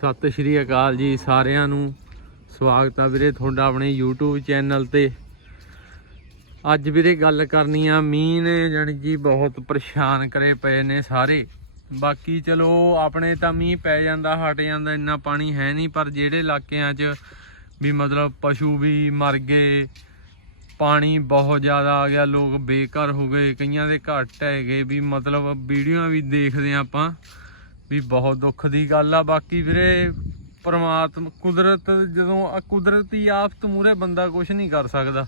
ਸਤਿ ਸ਼੍ਰੀ ਅਕਾਲ ਜੀ ਸਾਰਿਆਂ ਨੂੰ। ਸਵਾਗਤ ਆ ਵੀਰੇ ਤੁਹਾਡਾ ਆਪਣੇ YouTube ਚੈਨਲ ਤੇ। ਅੱਜ ਵੀਰੇ ਗੱਲ ਕਰਨੀ ਆ, ਮੀਂਹ ਨੇ ਜਾਣੀ ਜੀ ਬਹੁਤ ਪਰੇਸ਼ਾਨ ਕਰੇ ਪਏ ਨੇ ਸਾਰੇ। ਬਾਕੀ ਚਲੋ, ਆਪਣੇ ਤਾਂ ਮੀਂਹ ਪੈ ਜਾਂਦਾ, ਹਟ ਜਾਂਦਾ, ਇੰਨਾ ਪਾਣੀ ਹੈ ਨਹੀਂ, ਪਰ ਜਿਹੜੇ ਇਲਾਕਿਆਂ 'ਚ ਵੀ ਮਤਲਬ ਪਸ਼ੂ ਵੀ ਮਰ ਗਏ, ਪਾਣੀ ਬਹੁਤ ਜ਼ਿਆਦਾ ਆ ਗਿਆ, ਲੋਕ ਬੇਘਰ ਹੋ ਗਏ, ਕਈਆਂ ਦੇ ਘਰ ਹੈਗੇ ਵੀ ਮਤਲਬ ਵੀਡੀਓ ਵੀ ਦੇਖਦੇ ਆ ਆਪਾਂ। ਵੀ ਬਹੁਤ ਦੁੱਖ ਦੀ ਗੱਲ ਆ, ਬਾਕੀ ਵੀਰੇ ਪਰਮਾਤਮਾ ਕੁਦਰਤ ਜਦੋਂ ਕੁਦਰਤੀ ਆਫਤ ਮੂਰੇ ਬੰਦਾ ਕੁਝ ਨਹੀਂ ਕਰ ਸਕਦਾ।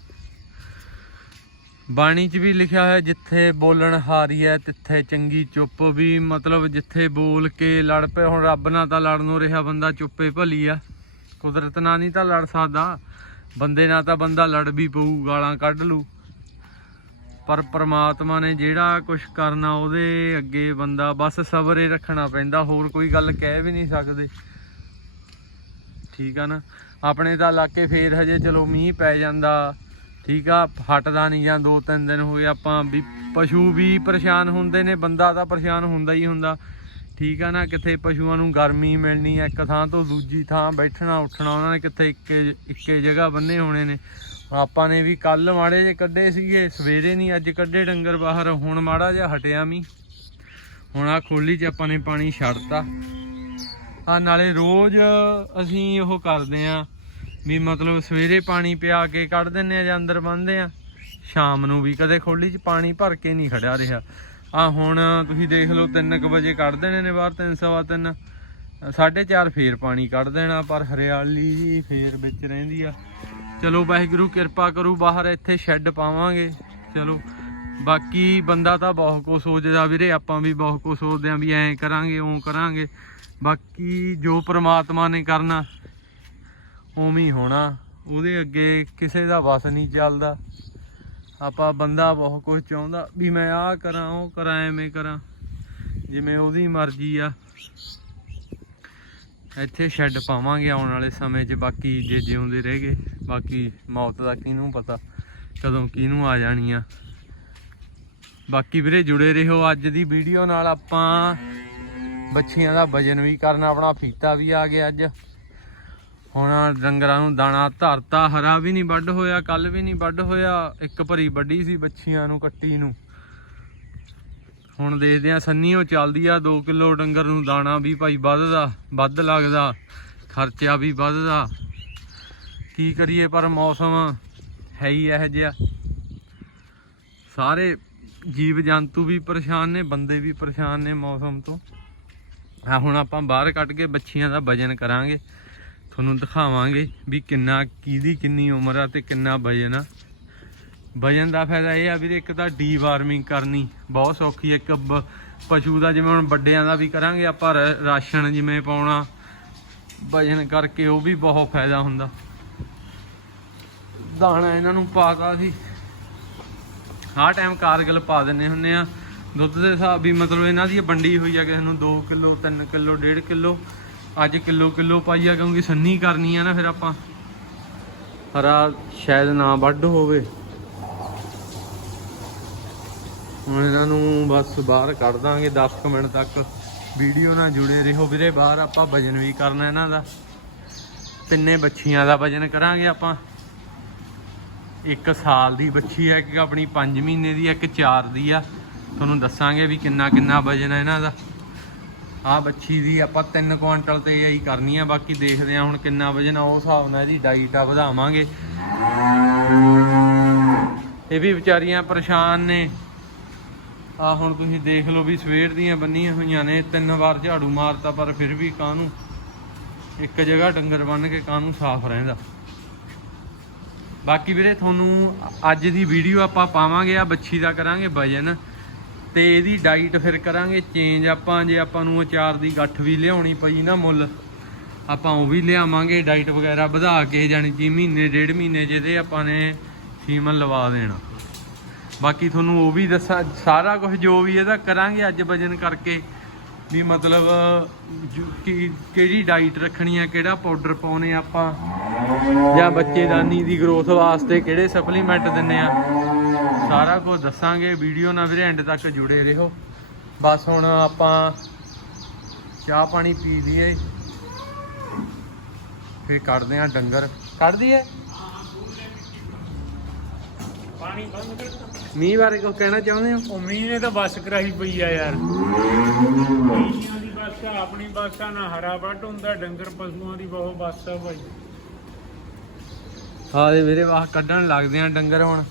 ਬਾਣੀ 'ਚ ਵੀ ਲਿਖਿਆ ਹੋਇਆ, ਜਿੱਥੇ ਬੋਲਣ ਹਾਰੀ ਹੈ ਤਿੱਥੇ ਚੰਗੀ ਚੁੱਪ ਵੀ, ਮਤਲਬ ਜਿੱਥੇ ਬੋਲ ਕੇ ਲੜ ਪਏ, ਹੁਣ ਰੱਬ ਨਾਲ ਤਾਂ ਲੜਨੋਂ ਰਿਹਾ ਬੰਦਾ, ਚੁੱਪੇ ਭਲੀ ਆ। ਕੁਦਰਤ ਨਾਲ ਨਹੀਂ ਤਾਂ ਲੜ ਸਕਦਾ। ਬੰਦੇ ਨਾਲ ਤਾਂ ਬੰਦਾ ਲੜ ਵੀ ਪਊ, ਗਾਲਾਂ ਕੱਢ ਲੂ ਪਰ ਪ੍ਰਮਾਤਮਾ ਨੇ ਜਿਹੜਾ ਕੁਝ ਕਰਨਾ ਉਹਦੇ ਅੱਗੇ ਬੰਦਾ ਬਸ ਸਬਰ ਹੀ ਰੱਖਣਾ ਪੈਂਦਾ, ਹੋਰ ਕੋਈ ਗੱਲ ਕਹਿ ਵੀ ਨਹੀਂ ਸਕਦੇ। ਠੀਕ ਆ ਨਾ? ਆਪਣੇ ਤਾਂ ਇਲਾਕੇ ਫੇਰ ਹਜੇ ਚਲੋ ਮੀਂਹ ਪੈ ਜਾਂਦਾ, ਠੀਕ ਆ, ਹਟਦਾ ਨਹੀਂ ਜਾਂ ਦੋ ਤਿੰਨ ਦਿਨ ਹੋ ਆਪਾਂ ਵੀ ਪਸ਼ੂ ਵੀ ਪਰੇਸ਼ਾਨ ਹੁੰਦੇ ਨੇ, ਬੰਦਾ ਤਾਂ ਪਰੇਸ਼ਾਨ ਹੁੰਦਾ ਹੀ ਹੁੰਦਾ। ਠੀਕ ਆ ਨਾ? ਕਿੱਥੇ ਪਸ਼ੂਆਂ ਨੂੰ ਗਰਮੀ ਮਿਲਣੀ ਆ, ਇੱਕ ਥਾਂ ਤੋਂ ਦੂਜੀ ਥਾਂ ਬੈਠਣਾ, ਉੱਠਣਾ, ਉਹਨਾਂ ਨੇ ਕਿੱਥੇ ਇੱਕੇ ਇੱਕੇ ਜਗ੍ਹਾ ਬੰਨੇ ਹੋਣੇ ਨੇ। ਹੁਣ ਆਪਾਂ ਨੇ ਵੀ ਕੱਲ ਮਾੜੇ ਜੇ ਕੱਢੇ ਸੀਗੇ, ਸਵੇਰੇ ਨਹੀਂ, ਅੱਜ ਕੱਢੇ ਡੰਗਰ ਬਾਹਰ, ਹੁਣ ਮਾੜਾ ਜਿਹਾ ਹਟਿਆ ਮੀ ਹੁਣ ਆ ਖੋਲੀ 'ਚ ਆਪਾਂ ਨੇ ਪਾਣੀ ਛੱਡਤਾ। ਆ ਨਾਲੇ ਰੋਜ਼ ਅਸੀਂ ਉਹ ਕਰਦੇ ਆ ਵੀ ਮਤਲਬ ਸਵੇਰੇ ਪਾਣੀ ਪਿਆ ਕੇ ਕੱਢ ਦਿੰਨੇ ਆ ਜਾਂ ਅੰਦਰ ਬੰਨਦੇ ਆ ਸ਼ਾਮ ਨੂੰ ਵੀ ਕਦੇ ਖੋਲੀ 'ਚ ਪਾਣੀ ਭਰ ਕੇ ਨਹੀਂ ਖੜਿਆ ਰਿਹਾ। ਆ ਹੁਣ ਤੁਸੀਂ ਦੇਖ ਲਓ 3:00 ਵਜੇ ਕੱਢ ਦੇਣੇ ਨੇ ਬਾਹਰ 3:30 4:30 ਫੇਰ ਪਾਣੀ ਕੱਢ ਦੇਣਾ, ਪਰ ਹਰਿਆਲੀ ਜੀ ਫੇਰ ਵਿੱਚ ਰਹਿੰਦੀ ਆ। ਚਲੋ ਵਾਹਿਗੁਰੂ, ਕਿਰਪਾ ਕਰੂ, ਬਾਹਰ ਇੱਥੇ ਸ਼ੈੱਡ ਪਾਵਾਂਗੇ। ਚਲੋ, ਬਾਕੀ ਬੰਦਾ ਤਾਂ ਬਹੁਤ ਕੁਝ ਸੋਚਦਾ ਵੀਰੇ, ਆਪਾਂ ਵੀ ਬਹੁਤ ਕੁਝ ਸੋਚਦੇ ਆਂ ਵੀ ਐਂ ਕਰਾਂਗੇ ਉਹ ਕਰਾਂਗੇ। ਬਾਕੀ ਜੋ ਪ੍ਰਮਾਤਮਾ ਨੇ ਕਰਨਾ, ਉਵੇਂ ਹੀ ਹੋਣਾ। ਉਹਦੇ ਅੱਗੇ ਕਿਸੇ ਦਾ ਵਸ ਨਹੀਂ ਚੱਲਦਾ। ਆਪਾਂ ਬੰਦਾ ਬਹੁਤ ਕੁਝ ਚਾਹੁੰਦਾ ਵੀ ਮੈਂ ਆਹ ਕਰਾਂ, ਉਹ ਕਰਾਂ, ਐਵੇਂ ਕਰਾਂ। ਜਿਵੇਂ ਉਹਦੀ ਮਰਜ਼ੀ ਆ। ਇੱਥੇ ਸ਼ੈੱਡ ਪਾਵਾਂਗੇ ਆਉਣ ਵਾਲੇ ਸਮੇਂ 'ਚ, ਬਾਕੀ ਜੇ ਜਿਉਂਦੇ ਰਹਿ ਗਏ, ਬਾਕੀ ਮੌਤ ਦਾ ਕਿਹਨੂੰ ਪਤਾ, ਕਦੋਂ ਕਿਹਨੂੰ ਆ ਜਾਣੀ ਆ। ਬਾਕੀ ਵੀਰੇ ਜੁੜੇ ਰਹੋ ਅੱਜ ਦੀ ਵੀਡੀਓ ਨਾਲ, ਆਪਾਂ ਬੱਚੀਆਂ ਦਾ ਵਜਨ ਵੀ ਕਰਨਾ, ਆਪਣਾ ਫੀਤਾ ਵੀ ਆ ਗਿਆ ਅੱਜ। ਹੁਣ ਡੰਗਰਾਂ ਨੂੰ ਦਾਣਾ ਧਰਤਾ, ਹਰਾ ਵੀ ਨਹੀਂ ਵੱਢ ਹੋਇਆ, ਕੱਲ ਵੀ ਨਹੀਂ ਵੱਢ ਹੋਇਆ, ਇੱਕ ਭਰੀ ਵੱਢੀ ਸੀ ਬੱਚੀਆਂ ਨੂੰ, ਕੱਟੀ ਨੂੰ। ਹੁਣ ਦੇਖਦੇ ਆ ਸੰਨੀ, ਉਹ ਚੱਲਦੀ ਆ 2 ਕਿਲੋ ਡੰਗਰ ਨੂੰ ਦਾਣਾ ਵੀ ਭਾਈ ਵੱਧਦਾ, ਵੱਧ ਲੱਗਦਾ, ਖਰਚਾ ਵੀ ਵੱਧਦਾ। ਕੀ ਕਰੀਏ, ਪਰ ਮੌਸਮ ਹੈ ਹੀ ਇਹੋ ਜਿਹਾ। ਸਾਰੇ ਜੀਵ ਜੰਤੂ ਵੀ ਪਰੇਸ਼ਾਨ ਨੇ, ਬੰਦੇ ਵੀ ਪਰੇਸ਼ਾਨ ਨੇ ਮੌਸਮ ਤੋਂ। ਆ ਹੁਣ ਆਪਾਂ ਬਾਹਰ ਕੱਢ ਕੇ ਬੱਚੀਆਂ ਦਾ ਵਜਨ ਕਰਾਂਗੇ। ਤੁਹਾਨੂੰ ਦਿਖਾਵਾਂਗੇ ਵੀ ਕਿੰਨਾ, ਕਿਹਦੀ ਕਿੰਨੀ ਉਮਰ ਆ ਤੇ ਕਿੰਨਾ ਵਜਨ ਆ। ਵਜਨ ਦਾ ਫਾਇਦਾ ਇਹ ਆ ਵੀਰੇ, ਇੱਕ ਤਾਂ ਡੀ ਵਾਰਮਿੰਗ ਕਰਨੀ ਬਹੁਤ ਸੌਖੀ ਹੈ ਇੱਕ ਬ- ਪਸ਼ੂ ਦਾ ਜਿਵੇਂ ਹੁਣ ਵੱਡਿਆਂ ਦਾ ਵੀ ਕਰਾਂਗੇ ਆਪਾਂ ਰਾਸ਼ਨ ਜਿਵੇਂ ਪਾਉਣਾ, ਵਜਨ ਕਰਕੇ ਉਹ ਵੀ ਬਹੁਤ ਫਾਇਦਾ ਹੁੰਦਾ। ਦਾਣਾ ਇਹਨਾਂ ਨੂੰ ਪਾਤਾ ਸੀ। ਹਰ ਟਾਈਮ ਕਾਰਗਲ ਪਾ ਦਿੰਨੇ ਹੁੰਨੇ ਆ। ਦੁੱਧ ਦੇ ਹਿਸਾਬ ਵੀ ਮਤਲਬ ਇਹਨਾਂ ਦੀ ਵੰਡੀ ਹੋਈ ਆ ਕਿਸੇ ਨੂੰ 2 ਕਿਲੋ 3 ਕਿਲੋ 1.5 ਕਿਲੋ। ਅੱਜ ਕਿਲੋ ਕਿਲੋ ਪਾਈ ਆ ਕਿਉਂਕਿ ਸੰਨੀ ਕਰਨੀ ਆ ਨਾ ਫਿਰ ਆਪਾਂ। ਹਰਾ ਸ਼ਾਇਦ ਨਾ ਵੱਢ ਹੋਵੇ। ਹੁਣ ਇਹਨਾਂ ਨੂੰ ਬਸ ਬਾਹਰ ਕੱਢ ਦਾਂਗੇ 10 ਕੁ ਮਿੰਟ ਤੱਕ। ਵੀਡੀਓ ਨਾਲ ਜੁੜੇ ਰਹੋ ਵੀਰੇ, ਬਾਹਰ ਆਪਾਂ ਵਜਨ ਵੀ ਕਰਨਾ ਇਹਨਾਂ ਦਾ। ਤਿੰਨੇ ਬੱਚੀਆਂ ਦਾ ਵਜਨ ਕਰਾਂਗੇ ਆਪਾਂ। ਇੱਕ ਸਾਲ ਦੀ ਬੱਚੀ ਹੈ ਇੱਕ ਆਪਣੀ 5 ਮਹੀਨੇ ਦੀ ਹੈ ਇੱਕ 4 ਦੀ ਆ। ਤੁਹਾਨੂੰ ਦੱਸਾਂਗੇ ਵੀ ਕਿੰਨਾ ਕਿੰਨਾ ਵਜਨ ਹੈ ਇਹਨਾਂ ਦਾ। ਆ ਬੱਚੀ ਦੀ ਆਪਾਂ 3 ਕੁਆਂਟਲ ਤੇ ਹੀ ਕਰਨੀ ਆ, ਬਾਕੀ ਦੇਖਦੇ ਆ ਹੁਣ ਕਿੰਨਾ ਵਜਨ ਆ ਉਸ ਹਿਸਾਬ ਨਾਲ ਇਹਦੀ ਡਾਈਟ ਆ, ਵਧਾਵਾਂਗੇ। ਇਹ ਵੀ ਵਿਚਾਰੀਆਂ ਪਰੇਸ਼ਾਨ ਨੇ। ਆ ਹੁਣ ਤੁਸੀਂ ਦੇਖ ਲਓ ਵੀ ਸਵੇਰ ਦੀਆਂ ਬੰਨੀਆਂ ਹੋਈਆਂ ਨੇ, ਤਿੰਨ ਵਾਰ ਝਾੜੂ ਮਾਰਤਾ, ਪਰ ਫਿਰ ਵੀ ਕਾਹਨੂੰ ਇੱਕ ਜਗ੍ਹਾ ਡੰਗਰ ਬੰਨ ਕੇ ਕਾਂ ਨੂੰ ਸਾਫ਼ ਰਹਿੰਦਾ। ਬਾਕੀ ਵੀਰੇ, ਤੁਹਾਨੂੰ ਅੱਜ ਦੀ ਵੀਡੀਓ ਆਪਾਂ ਪਾਵਾਂਗੇ, ਆ ਬੱਚੀ ਦਾ ਕਰਾਂਗੇ ਵਜਨ ਤੇ ਇਹਦੀ ਡਾਈਟ ਫਿਰ ਕਰਾਂਗੇ ਚੇਂਜ। ਆਪਾਂ ਜੇ ਆਪਾਂ ਨੂੰ ਅਚਾਰ ਦੀ ਗੱਠ ਵੀ ਲਿਆਉਣੀ ਪਈ ਨਾ ਮੁੱਲ, ਆਪਾਂ ਉਹ ਵੀ ਲਿਆਵਾਂਗੇ, ਡਾਈਟ ਵਗੈਰਾ ਵਧਾ ਕੇ, ਜਾਣੀ ਕਿ ਮਹੀਨੇ, ਡੇਢ ਮਹੀਨੇ ਜਿਹਦੇ ਆਪਾਂ ਨੇ ਸੀਮਨ ਲਵਾ ਦੇਣਾ। ਬਾਕੀ ਤੁਹਾਨੂੰ ਉਹ ਵੀ ਦੱਸਾਂ, ਸਾਰਾ ਕੁਝ ਜੋ ਵੀ ਇਹਦਾ ਕਰਾਂਗੇ ਅੱਜ ਵਜਨ ਕਰਕੇ, ਵੀ ਮਤਲਬ ਕੀ ਕਿਹੜੀ ਡਾਈਟ ਰੱਖਣੀ ਆ ਕਿਹੜਾ ਪਾਊਡਰ ਪਾਉਨੇ ਆਪਾਂ, ਜਾਂ ਬੱਚੇਦਾਨੀ ਦੀ ਗਰੋਥ ਵਾਸਤੇ ਕਿਹੜੇ ਸਪਲੀਮੈਂਟ ਦਿੰਨੇ ਆ, ਸਾਰਾ ਕੁਝ ਦੱਸਾਂਗੇ ਵੀਡੀਓ ਨਾਲ ਵੀਰੇ ਐਂਡ ਤੱਕ ਜੁੜੇ ਰਹੋ। ਬਸ ਹੁਣ ਆਪਾਂ ਚਾਹ ਪਾਣੀ ਪੀ ਲਈਏ, ਫੇਰ ਕੱਢਦੇ ਆ ਡੰਗਰ। ਕੱਢ ਦਈਏ? ਪਾਣੀ ਬੰਦ ਕਰ ਮੀਂਹ ਬਾਰੇ ਕੁਝ ਕਹਿਣਾ ਚਾਹੁੰਦੇ ਹੋ? ਉਹ ਮੀਂਹ ਨੇ ਤਾਂ ਬੱਸ ਕਰਾਈ ਪਈ ਆ ਯਾਰ। ਮੀਂਹਾਂ ਦੀ ਬੱਸ ਆ ਆਪਣੀ ਬੱਸ ਆ ਨਾ ਹਰਾ ਵੱਢ ਹੁੰਦਾ ਡੰਗਰ ਪਸ਼ੂਆਂ ਦੀ ਬਹੁਤ ਬੱਸ ਆ ਭਾਈ। ਹਾਂ ਦੇ ਵੀਰੇ ਵਾਹ ਕੱਢਣ ਲੱਗਦੇ ਆ ਡੰਗਰ ਹੁਣ।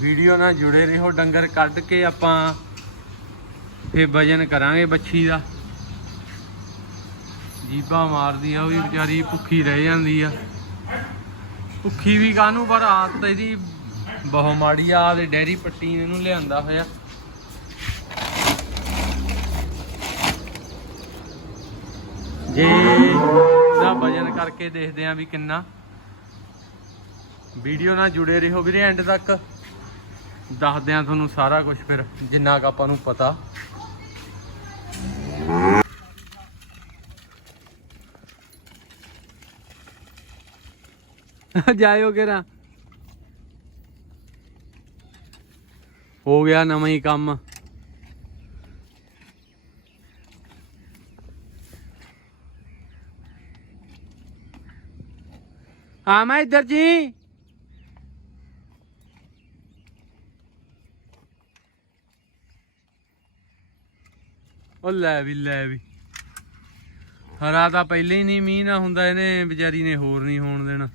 ਵੀਡੀਓ ਨਾਲ ਜੁੜੇ ਰਹੋ ਡੰਗਰ ਕੱਢ ਕੇ ਆਪਾਂ ਫੇ ਵਜਨ ਕਰਾਂਗੇ ਬੱਚੀ ਦਾ। ਜੀਬਾ ਮਾਰਦੀ ਆ ਉਹ ਵੀ ਵਿਚਾਰੀ ਭੁੱਖੀ ਰਹਿ ਜਾਂਦੀ ਆ। ਭੁੱਖੀ ਵੀ ਕਾਹਨੂੰ ਪਰ ਆਦਤ ਇਹਦੀ ਬਹੁਤ ਮਾੜੀ ਆ, ਆਪਦੇ ਡੈਰੀ ਪੱਟੀ ਇਹਨੂੰ ਲਿਆਂਦਾ ਹੋਇਆ। ਜੇ ਦਾ ਵਜਨ ਕਰਕੇ ਦੇਖਦੇ ਆ ਵੀ ਕਿੰਨਾ। ਵੀਡੀਓ ਨਾਲ ਜੁੜੇ ਰਹੋ ਵੀਰੇ ਐਂਡ ਤੱਕ। ਦੱਸਦੇ ਆ ਤੁਹਾਨੂੰ ਸਾਰਾ ਕੁਝ ਫਿਰ, ਜਿੰਨਾ ਕ ਆਪਾਂ ਨੂੰ ਪਤਾ। ਜਾਇਓ ਕਿਰਾ ਹੋ ਗਿਆ ਨਵਾਂ ਹੀ ਕੰਮ। ਹਾਂ, ਮੈਂ ਇੱਧਰ ਜੀ। ਉਹ ਲੈ ਵੀ ਲੈ ਵੀ। ਹਰਾ ਤਾਂ ਪਹਿਲੇ ਹੀ ਨਹੀਂ, ਮੀਂਹ ਨਾ ਹੁੰਦਾ ਇਹਨੇ, ਵਿਚਾਰੀ ਨੇ ਹੋਰ ਨਹੀਂ ਹੋਣ ਦੇਣਾ।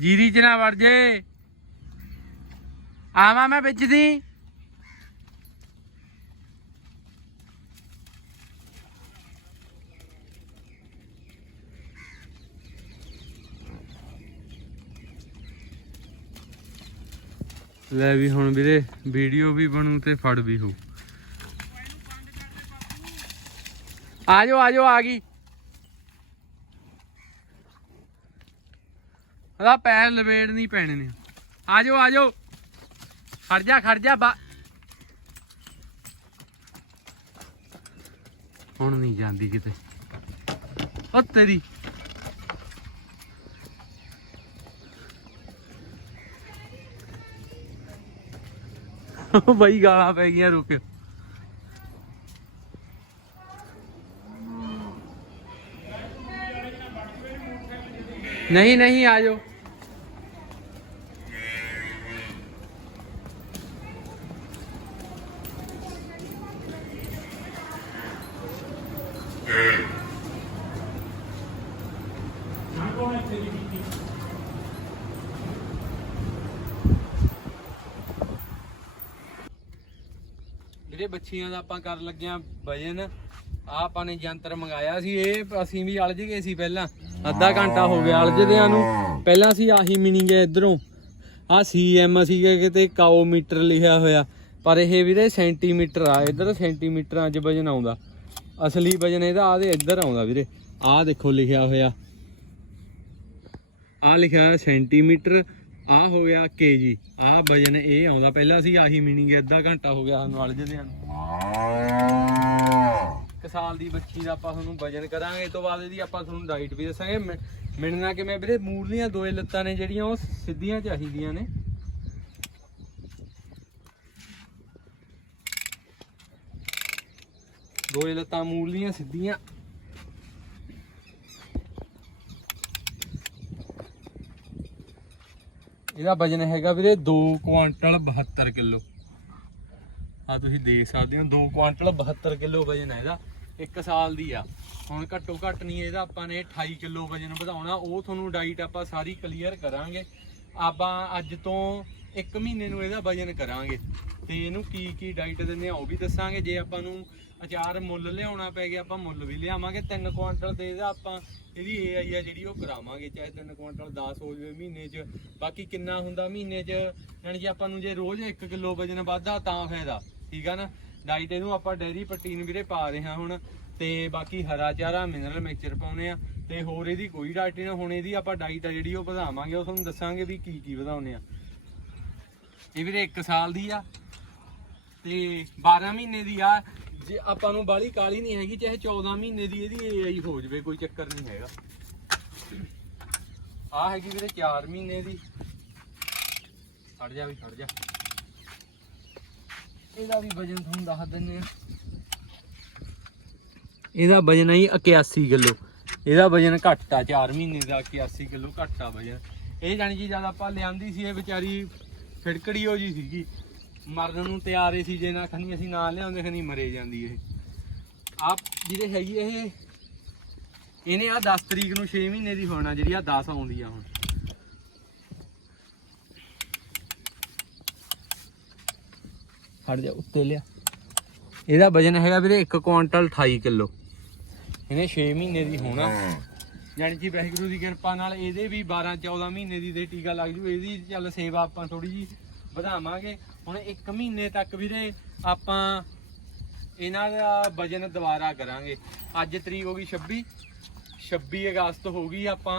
ਜੀਰੀ ਚ ਨਾ ਵੜ ਜੇ। ਆਵਾਂ ਮੈਂ ਵਿੱਚ ਦੀ। ਲੈ ਵੀ ਹੁਣ ਵੀਰੇ ਵੀਡੀਓ ਵੀ ਬਣੂ ਤੇ ਫੜ ਵੀ ਹੋ। ਆ ਜਾਓ ਆ ਜਾਓ ਆ ਗਈ। ਉਹਦਾ ਪੈਰ ਲਵੇੜ ਨਹੀਂ ਪੈਣੇ ਨੇ। ਆ ਜਾਓ ਆ ਜਾਓ ਖੜ ਜਾ ਖੜ ਜਾ ਬਾ। ਹੁਣ ਨਹੀਂ ਜਾਂਦੀ ਕਿਤੇ। ਉਹ ਤੇਰੀ। ਉਹ ਬਈ ਗਾਲਾਂ ਪੈ ਗਈਆਂ ਰੁਕ। ਨਹੀਂ ਨਹੀਂ ਆ ਜਾਓ ਦਾ ਆਪਾਂ ਕਰ ਲੱਗਿਆ ਵਜਨ। ਆ ਆਪਾਂ ਨੇ ਯੰਤਰ ਮੰਗਾਇਆ ਸੀ, ਇਹ ਅਸੀਂ ਵੀ ਅਲਝ ਗਏ ਸੀ ਪਹਿਲਾਂ। ਅੱਧਾ ਘੰਟਾ ਹੋ ਗਿਆ ਅਲਝਦਿਆਂ ਨੂੰ। ਪਹਿਲਾਂ ਅਸੀਂ ਆਹੀ ਮਿਨੀ ਗਏ ਇਧਰੋਂ। ਆ ਸੀਐਮ ਸੀਗਾ ਕਿਤੇ, ਕਾਓ ਮੀਟਰ ਲਿਖਿਆ ਹੋਇਆ। ਪਰ ਇਹ ਵੀਰੇ ਸੈਂਟੀਮੀਟਰ ਆ, ਇਧਰ ਸੈਂਟੀਮੀਟਰਾਂ 'ਚ ਵਜਨ ਆਉਂਦਾ। ਅਸਲੀ ਵਜਨ ਇਹਦਾ ਆਦੇ ਇੱਧਰ ਆਉਂਦਾ ਵੀਰੇ। ਆਹ ਦੇਖੋ ਲਿਖਿਆ ਹੋਇਆ। ਆ ਲਿਖਿਆ ਹੋਇਆ ਸੈਂਟੀਮੀਟਰ ਆ ਹੋ ਗਿਆ ਕੇਜੀ ਆ ਵਜਨ ਇਹ ਆਉਂਦਾ। ਪਹਿਲਾਂ ਅਸੀਂ ਆਹੀ ਮੀਨਿੰਗ ਅੱਧਾ ਘੰਟਾ ਹੋ ਗਿਆ ਸਾਨੂੰ ਅਲਝਦਿਆਂ ਨੂੰ। ਇੱਕ ਸਾਲ ਦੀ ਬੱਚੀ ਦਾ ਆਪਾਂ ਤੁਹਾਨੂੰ ਵਜਨ ਕਰਾਂਗੇ ਇਸ ਤੋਂ ਬਾਅਦ ਇਹਦੀ ਆਪਾਂ ਤੁਹਾਨੂੰ ਡਾਈਟ ਵੀ ਦੱਸਾਂਗੇ। ਮਿ- ਮਿਲਣਾ ਕਿਵੇਂ ਵੀਰੇ? ਮੂਰਲੀਆਂ ਦੋਏ ਲੱਤਾਂ ਨੇ ਜਿਹੜੀਆਂ, ਉਹ ਸਿੱਧੀਆਂ ਚਾਹੀਦੀਆਂ ਨੇ। ਦੋਏ ਲੱਤਾਂ ਮੂਰਲੀਆਂ ਸਿੱਧੀਆਂ। ਇਹਦਾ ਵਜਨ ਹੈਗਾ ਵੀਰੇ 2 ਕੁਆਂਟਲ 72 ਕਿਲੋ। ਆ ਤੁਸੀਂ ਦੇਖ ਸਕਦੇ ਹੋ 2 ਕੁਆਂਟਲ 72 ਕਿਲੋ ਵਜਨ ਹੈ ਇਹਦਾ, ਇੱਕ ਸਾਲ ਦੀ ਆ। ਹੁਣ ਘੱਟੋ ਘੱਟ ਨਹੀਂ, ਇਹਦਾ ਆਪਾਂ ਨੇ 28 ਕਿਲੋ ਵਜਨ ਵਧਾਉਣਾ, ਉਹ ਤੁਹਾਨੂੰ ਡਾਈਟ ਆਪਾਂ ਸਾਰੀ ਕਲੀਅਰ ਕਰਾਂਗੇ। ਆਪਾਂ ਅੱਜ ਤੋਂ 1 ਮਹੀਨੇ ਨੂੰ ਇਹਦਾ ਵਜਨ ਕਰਾਂਗੇ। ਤੇ ਇਹਨੂੰ ਕੀ ਕੀ ਡਾਈਟ ਦਿੰਦੇ ਆ ਉਹ ਵੀ ਦੱਸਾਂਗੇ। ਜੇ ਆਪਾਂ ਨੂੰ ਅਚਾਰ ਮੁੱਲ ਲਿਆਉਣਾ ਪੈ ਗਿਆ, ਆਪਾਂ ਮੁੱਲ ਵੀ ਲਿਆਵਾਂਗੇ। 3 ਕੁਆਂਟਲ ਦੇ ਇਹਦਾ ਆਪਾਂ ਇਹਦੀ ਏ ਆਈ ਆ ਜਿਹੜੀ ਉਹ ਕਰਾਵਾਂਗੇ, ਚਾਹੇ 3 ਕੁਆਂਟਲ 10 ਹੋ ਜਾਵੇ ਮਹੀਨੇ 'ਚ। ਬਾਕੀ ਕਿੰਨਾ ਹੁੰਦਾ ਮਹੀਨੇ 'ਚ? ਯਾਨੀ ਕਿ ਆਪਾਂ ਨੂੰ ਜੇ ਰੋਜ਼ 1 ਕਿਲੋ ਵਜਨ ਵੱਧਦਾ, ਤਾਂ ਫਾਇਦਾ। ਠੀਕ ਆ ਨਾ? ਡਾਈਟ ਇਹਨੂੰ ਆਪਾਂ ਡੈਰੀ ਪ੍ਰੋਟੀਨ ਵੀਰੇ ਪਾ ਰਹੇ ਹਾਂ ਹੁਣ, ਤੇ ਬਾਕੀ ਹਰਾ ਚਾਰਾ, ਮਿਨਰਲ ਮਿਕਸਚਰ ਪਾਉਨੇ ਆ ਤੇ ਹੋਰ ਇਹਦੀ ਕੋਈ ਡਾਈਟ ਨਹੀਂ ਹੁਣ ਇਹਦੀ ਆਪਾਂ ਡਾਈਟ ਆ ਜਿਹੜੀ ਉਹ ਵਧਾਵਾਂਗੇ, ਉਹ ਤੁਹਾਨੂੰ ਦੱਸਾਂਗੇ ਵੀ ਕੀ ਕੀ ਵਧਾਉਨੇ ਆ ਇਹ ਵੀਰੇ 1 ਸਾਲ ਦੀ ਆ, ਤੇ 12 ਮਹੀਨੇ ਦੀ ਆ। ਜੇ ਆਪਾਂ ਨੂੰ ਬਾਲੀ ਕਾਲੀ ਨਹੀਂ ਹੈਗੀ, ਚਾਹੇ 14 ਮਹੀਨੇ ਦੀ ਇਹਦੀ ਏਆਈ ਹੋ ਜਵੇ, ਕੋਈ ਚੱਕਰ ਨਹੀਂ ਹੈਗਾ। ਆ ਹੈਗੀ ਵੀਰੇ 4 ਮਹੀਨੇ ਦੀ। ਖੜ ਜਾ ਵੀ, ਖੜ ਜਾ। ਇਹਦਾ ਵੀ ਵਜਨ ਤੁਹਾਨੂੰ ਦੱਸ ਦਿੰਨੇ ਆ ਇਹਦਾ ਵਜਨ ਹੈ 81 ਕਿਲੋ। ਇਹਦਾ ਵਜਨ ਘੱਟ ਆ 4 ਮਹੀਨੇ ਦਾ 81 ਕਿਲੋ ਘੱਟ ਆ ਵਜਨ। ਇਹ ਜਾਣੀ ਕਿ ਜਦ ਆਪਾਂ ਲਿਆਂਦੀ ਸੀ, ਇਹ ਵਿਚਾਰੀ ਫਿੜਕੜੀ ਹੋ ਜੀ ਸੀਗੀ। ਮਰਨ ਨੂੰ ਤਿਆਰ ਹੀ ਸੀ, ਜੇ ਨਾ ਖਣੀ ਅਸੀਂ ਨਾ ਲਿਆਉਂਦੇ, ਖਣੀ ਮਰੇ ਜਾਂਦੀ ਇਹ। ਆਪ ਜਿਹਦੇ ਹੈਗੀ ਇਹ, ਇਹਨੇ ਆ 10 ਤਰੀਕ ਨੂੰ 6 ਮਹੀਨੇ ਦੀ ਹੋਣਾ, ਜਿਹੜੀ ਆ 10 ਆਉਂਦੀ ਆ ਹੁਣ। ਹਟ ਜਾ ਉੱਤੇ ਲਿਆ। ਇਹਦਾ ਵਜਨ ਹੈਗਾ ਵੀਰੇ 1 ਕੁਆਂਟਲ 28 ਕਿਲੋ। ਇਹਨੇ 6 ਮਹੀਨੇ ਦੀ ਹੋਣਾ। ਯਾਨੀ ਕਿ ਵਾਹਿਗੁਰੂ ਦੀ ਕਿਰਪਾ ਨਾਲ ਇਹਦੇ ਵੀ 12 14 ਮਹੀਨੇ ਦੀ ਦੇ ਟੀਕਾ ਲੱਗ ਜੂ। ਇਹਦੀ ਚੱਲ ਸੇਵਾ ਆਪਾਂ ਥੋੜੀ ਜੀ ਵਧਾਵਾਂਗੇ। ਹੁਣ 1 ਮਹੀਨੇ ਤੱਕ ਵੀਰੇ ਆਪਾਂ ਇਹਨਾਂ ਦਾ ਵਜਨ ਦੁਬਾਰਾ ਕਰਾਂਗੇ। ਅੱਜ ਤਰੀਕ ਹੋ ਗਈ 26 26 ਅਗਸਤ ਹੋ ਗਈ। ਆਪਾਂ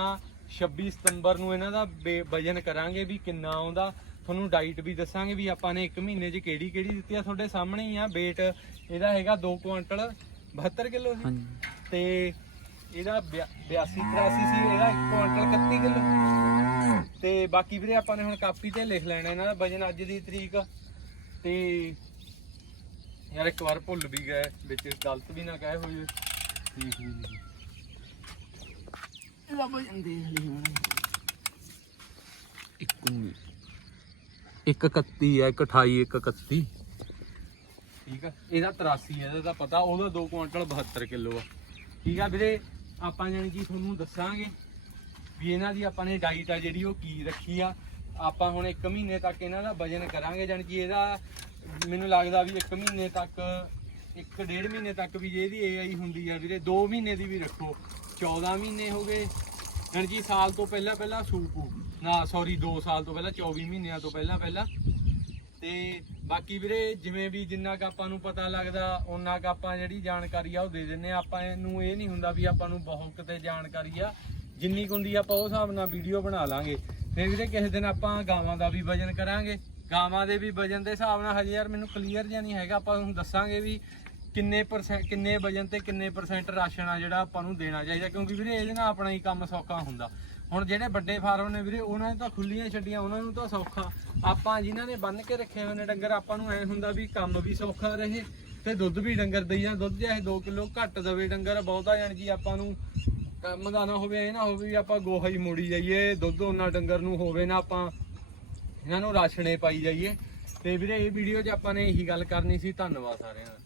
26 ਸਤੰਬਰ ਨੂੰ ਇਹਨਾਂ ਦਾ ਵਜਨ ਕਰਾਂਗੇ ਵੀ ਕਿੰਨਾ ਆਉਂਦਾ। ਤੁਹਾਨੂੰ ਡਾਈਟ ਵੀ ਦੱਸਾਂਗੇ ਵੀ ਆਪਾਂ ਨੇ 1 ਮਹੀਨੇ 'ਚ ਕਿਹੜੀ ਕਿਹੜੀ ਦਿੱਤੀ ਆ ਤੁਹਾਡੇ ਸਾਹਮਣੇ ਹੀ ਆ weight ਇਹਦਾ ਹੈਗਾ 2 ਕੁਆਂਟਲ 72 ਕਿਲੋ ਸੀ। ਤੇ ਇਹਦਾ 82 83 ਸੀ ਇਹਦਾ 1 ਕੁਆਂਟਲ 31 ਕਿਲੋ। ਤੇ ਬਾਕੀ ਵੀਰੇ ਆਪਾਂ ਨੇ ਹੁਣ ਕਾਪੀ ਤੇ ਲਿਖ ਲੈਣਾ ਇਹਨਾਂ ਦਾ ਵਜਨ ਅੱਜ ਦੀ ਤਰੀਕ। ਤੇ ਯਾਰ ਇੱਕ ਵਾਰ ਭੁੱਲ ਵੀ ਗਏ ਵਿੱਚ ਗਲਤ ਵੀ ਨਾ ਕਹੇ ਹੋਈ ਠੀਕ ਵੀ ਨਹੀਂ ਵਜਨ ਦੇਖ ਲਈ ਹੁਣ। ਇੱਕ ਇੱਕ 31 ਹੈ, ਇੱਕ 28 ਇੱਕ 31 ਠੀਕ ਆ? ਇਹਦਾ 83 ਹੈ, ਇਹਦਾ ਤਾਂ ਪਤਾ, ਉਹਦਾ 2 ਕੁਇੰਟਲ 72 ਕਿਲੋ ਆ। ਠੀਕ ਆ ਵੀਰੇ, ਆਪਾਂ ਜਾਣੀ ਕਿ ਤੁਹਾਨੂੰ ਦੱਸਾਂਗੇ ਵੀ ਇਹਨਾਂ ਦੀ ਆਪਾਂ ਨੇ ਡਾਈਟ ਆ ਜਿਹੜੀ, ਉਹ ਕੀ ਰੱਖੀ ਆ। ਆਪਾਂ ਹੁਣ 1 ਮਹੀਨੇ ਤੱਕ ਇਹਨਾਂ ਦਾ ਵਜਨ ਕਰਾਂਗੇ, ਜਾਣੀ ਕਿ ਇਹਦਾ ਮੈਨੂੰ ਲੱਗਦਾ ਵੀ 1 ਮਹੀਨੇ ਤੱਕ, ਇੱਕ ਡੇਢ ਮਹੀਨੇ ਤੱਕ ਵੀ ਜੇ ਇਹਦੀ ਏਆਈ ਹੁੰਦੀ ਆ ਵੀਰੇ 2 ਮਹੀਨੇ ਦੀ ਵੀ ਰੱਖੋ। 14 ਮਹੀਨੇ ਹੋ ਗਏ, ਜਾਣੀ ਕਿ ਸਾਲ ਤੋਂ ਪਹਿਲਾਂ ਪਹਿਲਾਂ ਸੂਪੂ ਨਾ ਸੌਰੀ 2 ਸਾਲ ਤੋਂ ਪਹਿਲਾਂ 24 ਮਹੀਨਿਆਂ ਤੋਂ ਪਹਿਲਾਂ ਪਹਿਲਾਂ। ਤੇ ਬਾਕੀ ਵੀਰੇ, ਜਿਵੇਂ ਵੀ ਜਿੰਨਾ ਕ ਆਪਾਂ ਨੂੰ ਪਤਾ ਲੱਗਦਾ ਉਹਨਾਂ ਕ ਆਪਾਂ ਜਿਹੜੀ ਜਾਣਕਾਰੀ ਆ, ਉਹ ਦੇ ਦਿੰਨੇ ਆ ਆਪਾਂ ਇਹਨੂੰ ਇਹ ਨਹੀਂ ਹੁੰਦਾ ਵੀ ਆਪਾਂ ਨੂੰ ਬਹੁਤ ਕਿਤੇ ਜਾਣਕਾਰੀ ਆ। ਜਿੰਨੀ ਕੁ ਹੁੰਦੀ ਆਪਾਂ ਉਹ ਹਿਸਾਬ ਨਾਲ ਵੀਡੀਓ ਬਣਾ ਲਾਂਗੇ। ਫਿਰ ਵੀਰੇ, ਕਿਸੇ ਦਿਨ ਆਪਾਂ ਗਾਵਾਂ ਦਾ ਵੀ ਵਜਨ ਕਰਾਂਗੇ। ਗਾਵਾਂ ਦੇ ਵੀ ਵਜਨ ਦੇ ਹਿਸਾਬ ਨਾਲ ਹਜੇ ਯਾਰ ਮੈਨੂੰ ਕਲੀਅਰ ਜਿਹਾ ਨਹੀਂ ਹੈਗਾ। ਆਪਾਂ ਤੁਹਾਨੂੰ ਦੱਸਾਂਗੇ ਵੀ ਕਿੰਨੇ ਪਰਸੈਂਟ ਕਿੰਨੇ ਵਜਨ ਤੇ ਕਿੰਨੇ ਪਰਸੈਂਟ ਰਾਸ਼ਨ ਆ ਜਿਹੜਾ ਆਪਾਂ ਨੂੰ ਦੇਣਾ ਚਾਹੀਦਾ। ਕਿਉਂਕਿ ਵੀਰੇ, ਇਹਦੇ ਨਾਲ ਆਪਣਾ ਹੀ ਕੰਮ ਸੌਖਾ ਹੁੰਦਾ। ਹੁਣ ਜਿਹੜੇ ਵੱਡੇ ਫਾਰਮ ਨੇ ਵੀਰੇ, ਉਹਨਾਂ ਨੇ ਤਾਂ ਖੁੱਲੀਆਂ ਛੱਡੀਆਂ, ਉਹਨਾਂ ਨੂੰ ਤਾਂ ਸੌਖਾ। ਆਪਾਂ ਜਿਨ੍ਹਾਂ ਨੇ ਬੰਨ ਕੇ ਰੱਖੇ ਹੋਏ ਨੇ ਡੰਗਰ, ਆਪਾਂ ਨੂੰ ਐ ਹੁੰਦਾ ਵੀ ਕੰਮ ਵੀ ਸੌਖਾ ਰਹੇ ਤੇ ਦੁੱਧ ਵੀ ਡੰਗਰ ਦਈ ਜਾਂ ਦੁੱਧ ਚਾਹੇ 2 ਕਿਲੋ ਘੱਟ ਦਵੇ ਡੰਗਰ, ਬਹੁਤਾ ਜਾਣ ਕਿ ਆਪਾਂ ਨੂੰ ਕੰਮ ਦਾ ਨਾ ਹੋਵੇ, ਇਹ ਨਾ ਹੋਵੇ ਵੀ ਆਪਾਂ ਗੋਹਾ ਹੀ ਮੋੜੀ ਜਾਈਏ, ਦੁੱਧ ਉਹਨਾਂ ਡੰਗਰ ਨੂੰ ਹੋਵੇ ਨਾ ਆਪਾਂ ਇਹਨਾਂ ਨੂੰ ਰਾਸ਼ਣੇ ਪਾਈ ਜਾਈਏ। ਤੇ ਵੀਰੇ, ਇਹ ਵੀਡੀਓ 'ਚ ਆਪਾਂ ਨੇ ਇਹੀ ਗੱਲ ਕਰਨੀ ਸੀ। ਧੰਨਵਾਦ ਸਾਰਿਆਂ ਦਾ।